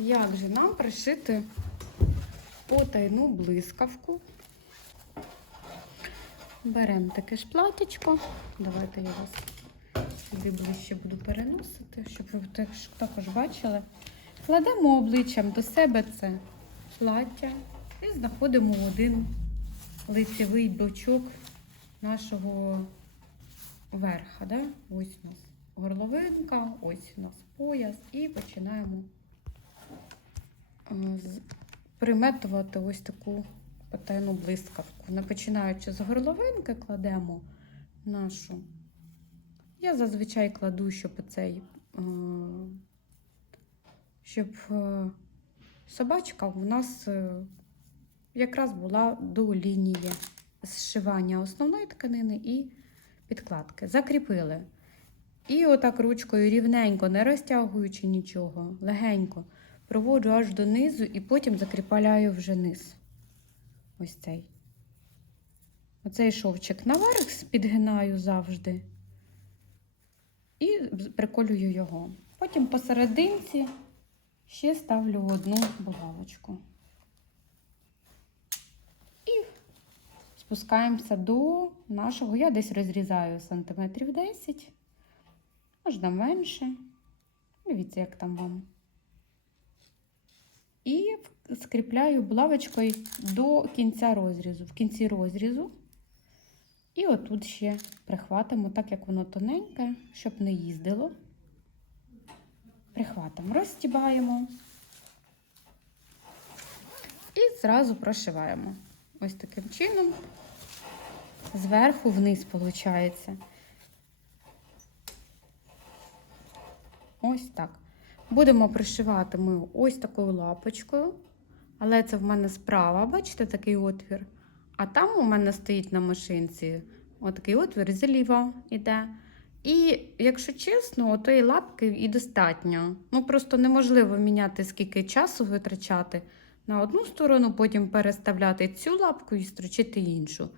Як же нам пришити потайну блискавку? Беремо таке ж платічко. Давайте я вас сюди ближче буду переносити, щоб ви також бачили. Кладемо обличчям до себе це плаття і знаходимо один лицевий бочок нашого верха. Да? Ось у нас горловинка, ось у нас пояс, і починаємо приметувати ось таку потайну блискавку. Не починаючи з горловинки, кладемо нашу. Я зазвичай кладу, щоб цей, е, щоб е, собачка у нас е, якраз була до лінії зшивання основної тканини і підкладки. Закріпили. І отак ручкою рівненько, не розтягуючи нічого, легенько проводжу аж донизу і потім закріпляю вже низ. Ось цей. Оцей шовчик наверх підгинаю завжди. І приколюю його. Потім посерединці ще ставлю одну булавочку. І спускаємося до нашого. Я десь розрізаю сантиметрів 10, можна менше. Дивіться, як там вам. І скріпляю булавочкою до кінця розрізу. В кінці розрізу. І отут ще прихватимо, так як воно тоненьке, щоб не їздило. Прихватимо, розстібаємо і зразу прошиваємо. Ось таким чином. Зверху вниз виходить. Ось так. Будемо пришивати ми ось такою лапочкою. Але це в мене справа, бачите, такий отвір. А там у мене стоїть на машинці отакий отвір зліва йде. І, якщо чесно, отої лапки і достатньо. Ну, просто неможливо міняти, скільки часу витрачати на одну сторону, потім переставляти цю лапку і строчити іншу.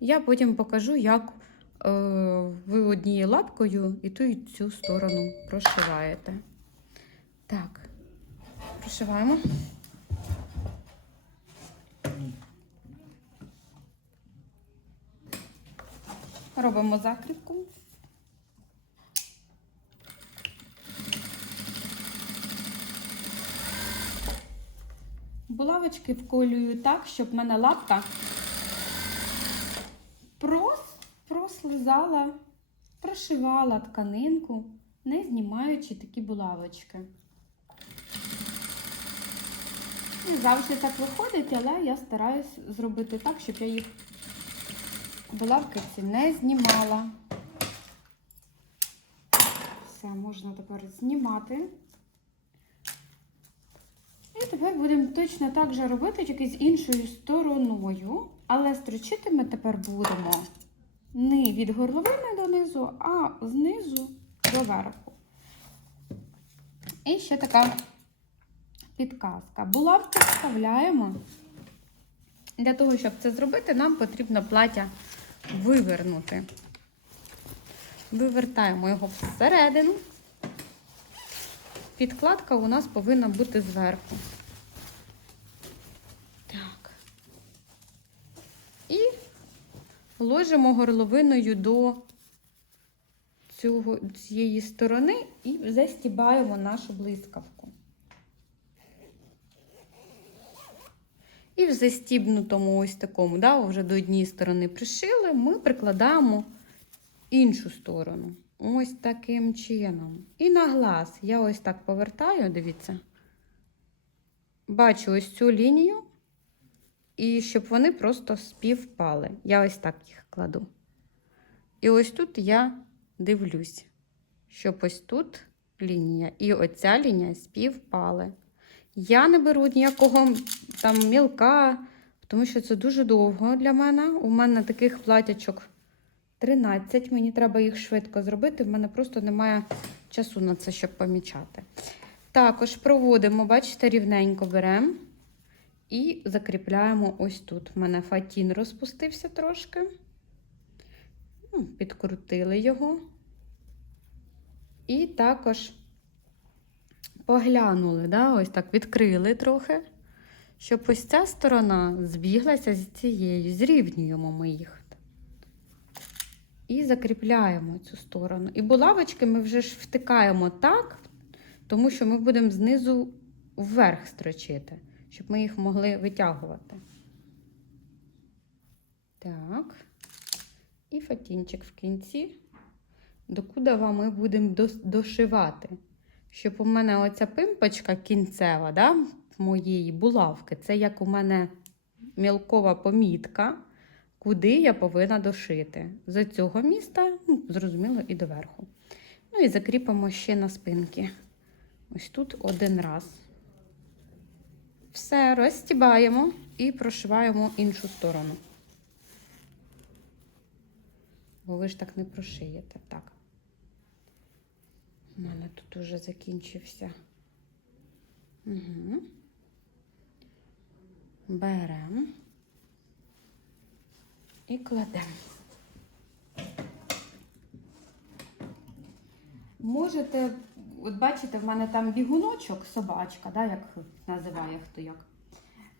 Я потім покажу, як е, ви однією лапкою і ту і цю сторону прошиваєте. Так, прошиваємо. Робимо закріпку. Булавочки вколюю так, щоб в мене лапка прос, прослизала, прошивала тканинку, не знімаючи такі булавочки. Не завжди так виходить, але я стараюсь зробити так, щоб я їх булавки ці не знімала. Все, можна тепер знімати. І тепер будемо точно так же робити, тільки з іншою стороною. Але строчити ми тепер будемо не від горловини донизу, а знизу до верху. І ще така підказка. Булавки вставляємо. Для того, щоб це зробити, нам потрібно плаття вивернути. Вивертаємо його всередину. Підкладка у нас повинна бути зверху. Так. І ложимо горловиною до цього, цієї сторони і застібаємо нашу блискавку. І в застібнутому ось такому, да, вже до однієї сторони пришили, ми прикладаємо іншу сторону. Ось таким чином. І на глаз я ось так повертаю, дивіться. Бачу ось цю лінію, і щоб вони просто співпали. Я ось так їх кладу. І ось тут я дивлюсь, щоб ось тут лінія і оця лінія співпали. Я не беру ніякого там мілка, тому що це дуже довго для мене. У мене таких платячок 13. Мені треба їх швидко зробити. В мене просто немає часу на це, щоб помічати. Також проводимо, бачите, рівненько беремо і закріпляємо ось тут. У мене фатін розпустився трошки. Ну, Підкрутили його. І також поглянули, да? ось так відкрили трохи, щоб ось ця сторона збіглася з цією, зрівнюємо ми їх. І закріпляємо цю сторону. І булавочки ми вже ж втикаємо так, тому що ми будемо знизу вверх строчити, щоб ми їх могли витягувати. Так. І фатінчик в кінці, докуди ми будемо дошивати. Щоб у мене оця пимпочка кінцева, да, моєї булавки, це як у мене мілкова помітка, куди я повинна дошити. З цього міста, ну, зрозуміло, і доверху. Ну і закріпимо ще на спинки. Ось тут один раз. Все, розстібаємо і прошиваємо іншу сторону. Бо ви ж так не прошиєте. Так. У мене тут уже закінчився. Угу. Беремо і кладемо. Можете, от бачите, в мене там бігуночок, собачка, да, як називає хто як.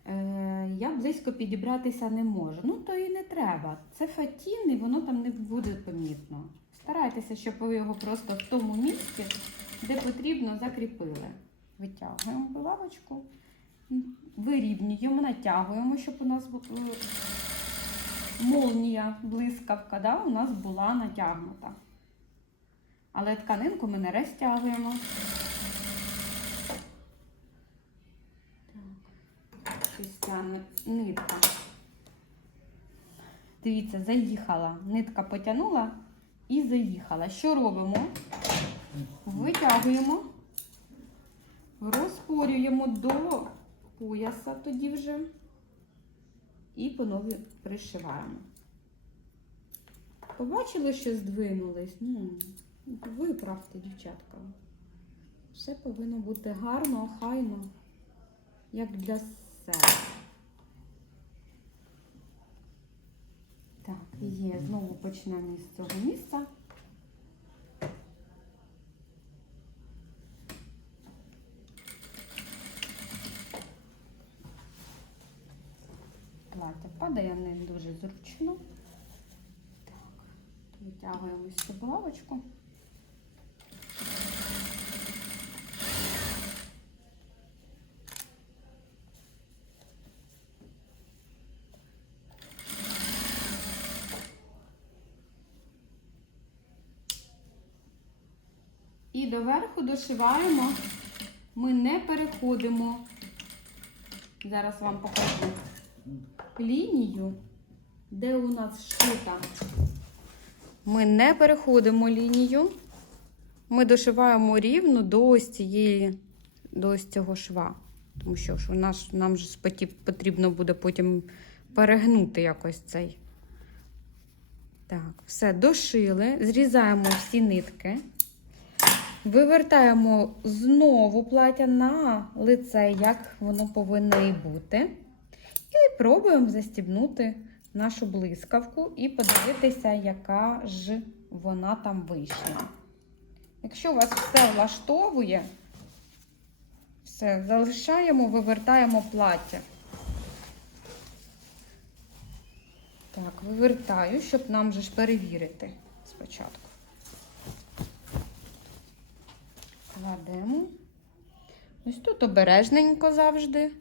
Е, я близько підібратися не можу. Ну, то і не треба. Це фатін, і воно там не буде помітно. Старайтеся, щоб ви його просто в тому місці, де потрібно, закріпили. Витягуємо булавочку, вирівнюємо, натягуємо, щоб у нас е, молнія, блискавка, да, у нас була натягнута. Але тканинку ми не розтягуємо. Ни- нитка. Дивіться, заїхала. Нитка потягнула і заїхала. Що робимо? Витягуємо, розпорюємо до пояса тоді вже і по нові пришиваємо. Побачили, що здвинулись? Ну, виправте, дівчатка. Все повинно бути гарно, охайно, як для себе. Так, є. Знову почнемо із цього місця. Плаття падає не дуже зручно. Так, витягуємо цю булавочку. І доверху дошиваємо. Ми не переходимо. Зараз вам покажу лінію, де у нас шита. Ми не переходимо лінію. Ми дошиваємо рівно до ось цієї, до ось цього шва. Тому що у нас, нам ж потрібно буде потім перегнути якось цей. Так, все, дошили, зрізаємо всі нитки. Вивертаємо знову плаття на лице, як воно повинно і бути. І пробуємо застібнути нашу блискавку і подивитися, яка ж вона там вийшла. Якщо у вас все влаштовує, все, залишаємо, вивертаємо плаття. Так, вивертаю, щоб нам же ж перевірити спочатку. Кладемо. Ось тут обережненько завжди.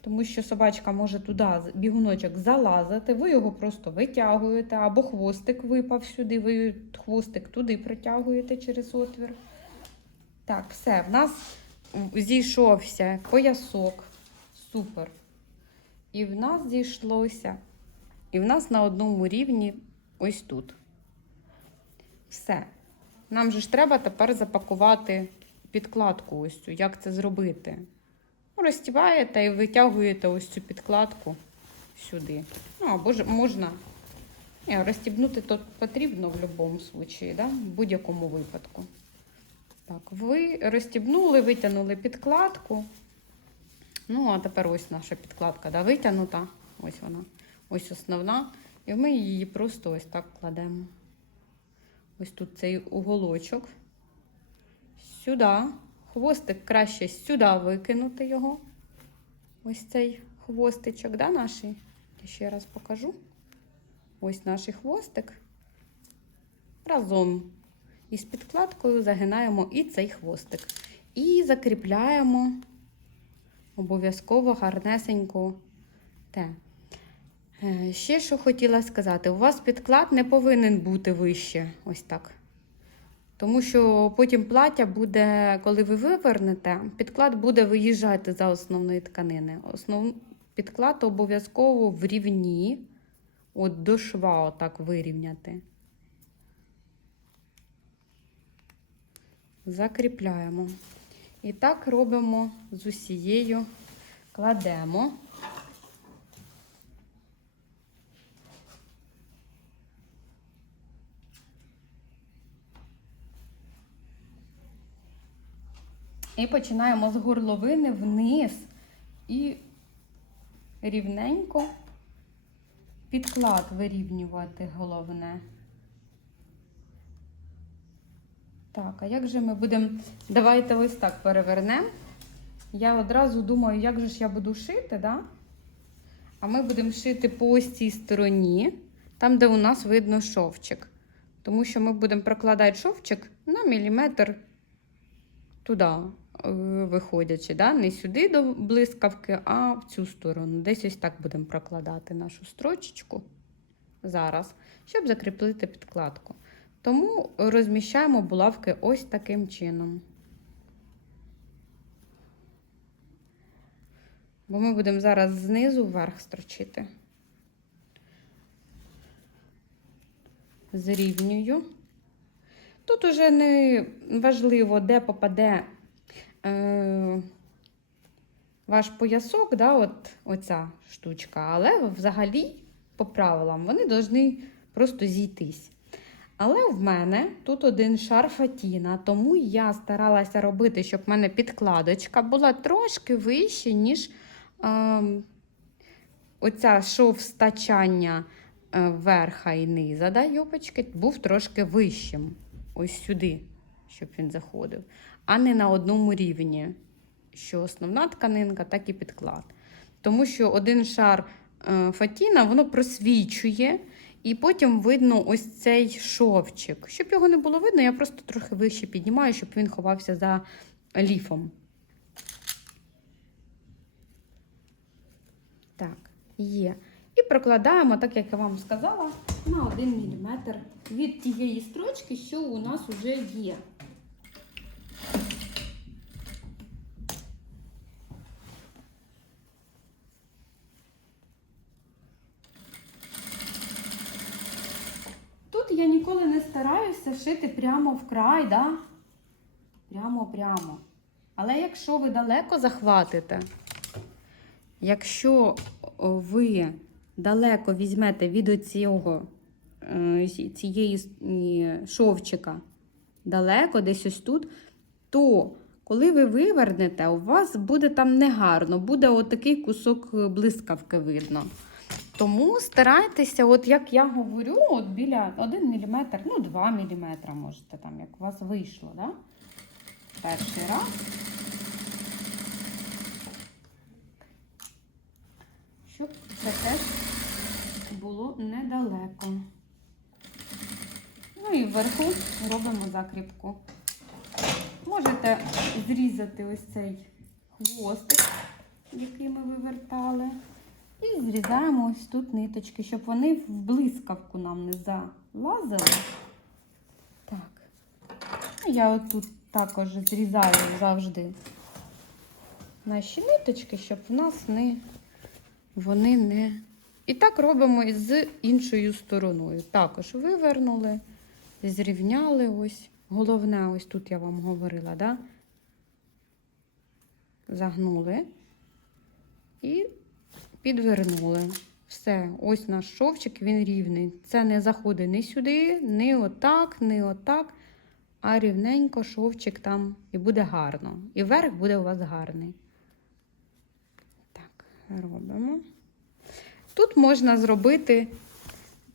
Тому що собачка може туди, бігуночок, залазити, ви його просто витягуєте, або хвостик випав сюди, ви хвостик туди протягуєте через отвір. Так, все, в нас зійшовся поясок. Супер. І в нас зійшлося. І в нас на одному рівні ось тут. Все. Нам же ж треба тепер запакувати підкладку ось цю. Як це зробити? Ну, Розтіваєте і витягуєте ось цю підкладку сюди. Ну, або ж можна. Ні, розстібнути то потрібно в будь-якому випадку, да? в будь-якому випадку. Так, ви розстібнули, витягнули підкладку. Ну, а тепер ось наша підкладка да, витягнута. Ось вона. Ось основна. І ми її просто ось так кладемо. Ось тут цей уголочок. Сюди. Хвостик краще сюди викинути його. Ось цей хвостичок, да, наш? Я ще раз покажу. Ось наш хвостик. Разом із підкладкою загинаємо і цей хвостик. І закріпляємо обов'язково гарнесенько те. Е, Ще що хотіла сказати, у вас підклад не повинен бути вище, ось так. Тому що потім плаття буде, коли ви вивернете, підклад буде виїжджати за основної тканини. Основ... Підклад обов'язково в рівні, от до шва, отак вирівняти. Закріпляємо. І так робимо з усією, кладемо. І починаємо з горловини вниз і рівненько підклад вирівнювати головне. Так, а як же ми будемо. Давайте ось так перевернемо. Я одразу думаю, як же ж я буду шити, да? А ми будемо шити по ось цій стороні, там, де у нас видно шовчик. Тому що ми будемо прокладати шовчик на міліметр туди, виходячи, да? не сюди до блискавки, а в цю сторону. Десь ось так будемо прокладати нашу строчечку зараз, щоб закріпити підкладку. Тому розміщаємо булавки ось таким чином. Бо ми будемо зараз знизу вверх строчити. Зрівнюю. Тут уже не важливо, де попаде е, ваш поясок, да, от, оця штучка, але взагалі, по правилам, вони повинні просто зійтись. Але в мене тут один шар фатіна, тому я старалася робити, щоб в мене підкладочка була трошки вище, ніж е, оця шовстачання е, верха і низа, да, юбочки, був трошки вищим. Ось сюди, щоб він заходив, а не на одному рівні, що основна тканинка, так і підклад. Тому що один шар е, фатіна воно просвічує. І потім видно ось цей шовчик. Щоб його не було видно, я просто трохи вище піднімаю, щоб він ховався за ліфом. Так, є. І прокладаємо, так як я вам сказала, на 1 мм від тієї строчки, що у нас вже є. Тут я ніколи не стараюся шити прямо в край, да? Прямо-прямо. Але якщо ви далеко захватите, якщо ви далеко візьмете від оцього, е, цієї е, шовчика далеко, десь ось тут, то коли ви вивернете, у вас буде там негарно, буде отакий кусок блискавки видно. Тому старайтеся, от як я говорю, от біля 1 мм, ну 2 мм можете, там, як у вас вийшло, да? перший раз. Щоб це теж було недалеко. Ну і вверху робимо закріпку. Можете зрізати ось цей хвостик, який ми вивертали. І зрізаємо ось тут ниточки, щоб вони в блискавку нам не залазили. Так. Я отут також зрізаю завжди наші ниточки, щоб в нас не вони не. І так робимо і з іншою стороною. Також вивернули, зрівняли ось. Головне, ось тут я вам говорила, да? загнули і підвернули. Все, ось наш шовчик, він рівний. Це не заходить ні сюди, ні отак, ні отак. А рівненько шовчик там і буде гарно. І верх буде у вас гарний. Так, робимо. Тут можна зробити,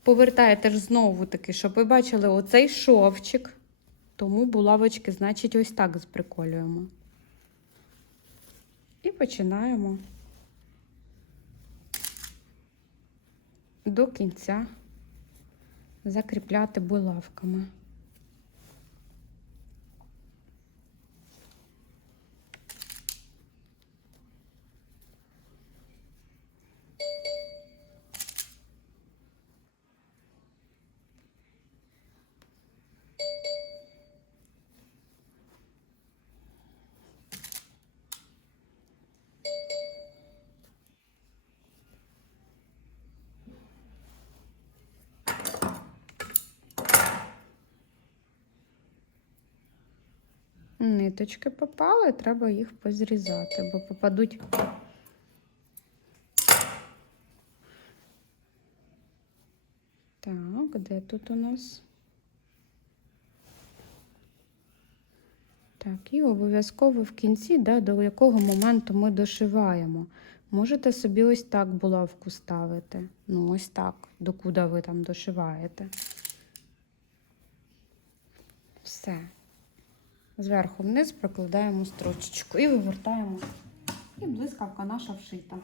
повертаєте ж знову таки, щоб ви бачили оцей шовчик. Тому булавочки, значить, ось так приколюємо. І починаємо до кінця закріпляти булавками. Ниточки попали, треба їх позрізати, бо попадуть. Так, де тут у нас? Так, і обов'язково в кінці, да, до якого моменту ми дошиваємо. Можете собі ось так булавку ставити. Ну, ось так, докуди ви там дошиваєте. Все. Зверху вниз прокладаємо строчечку і вивертаємо. І блискавка наша вшита.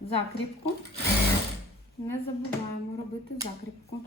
Закріпку. Не забуваємо робити закріпку.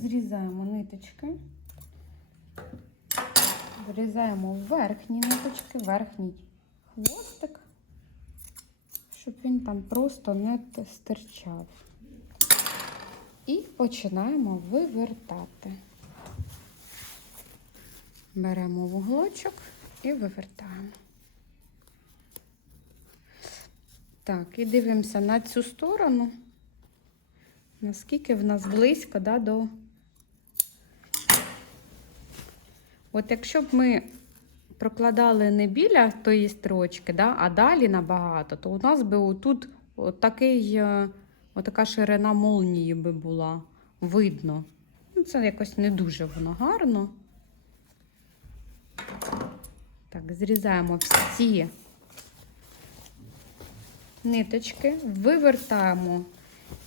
Зрізаємо ниточки. Зрізаємо верхні ниточки, верхній хвостик, щоб він там просто не стирчав. І починаємо вивертати. Беремо вуглочок і вивертаємо. Так, і дивимося на цю сторону. Наскільки в нас близько да, до. От якщо б ми прокладали не біля тої строчки, да, а далі набагато, то у нас би отут отакий, е, отака ширина молнії би була. Видно. Ну, це якось не дуже воно гарно. Так, зрізаємо всі ниточки, вивертаємо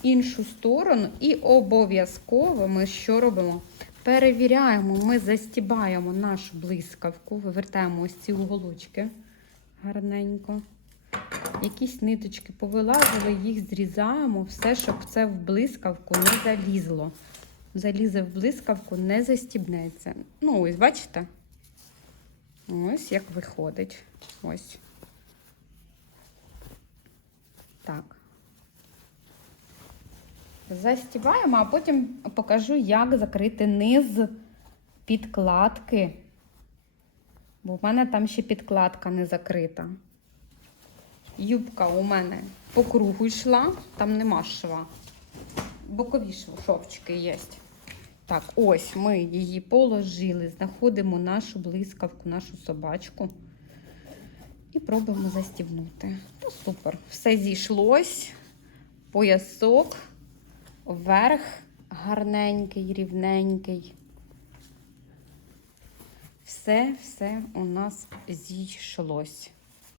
іншу сторону і обов'язково ми що робимо? Перевіряємо, ми застібаємо нашу блискавку, вивертаємо ось ці уголочки гарненько. Якісь ниточки повилазили, їх зрізаємо, все, щоб це в блискавку не залізло. Залізе в блискавку, не застібнеться. Ну, ось, бачите? Ось як виходить. Ось. Так. Застібаємо, а потім покажу, як закрити низ підкладки. Бо в мене там ще підкладка не закрита. Юбка у мене по кругу йшла, там нема шва. Бокові шовчики є. Так, ось ми її положили, знаходимо нашу блискавку, нашу собачку і пробуємо застібнути. Ну, супер. Все зійшлось. Поясок вверх гарненький, рівненький. Все, все у нас зійшлось.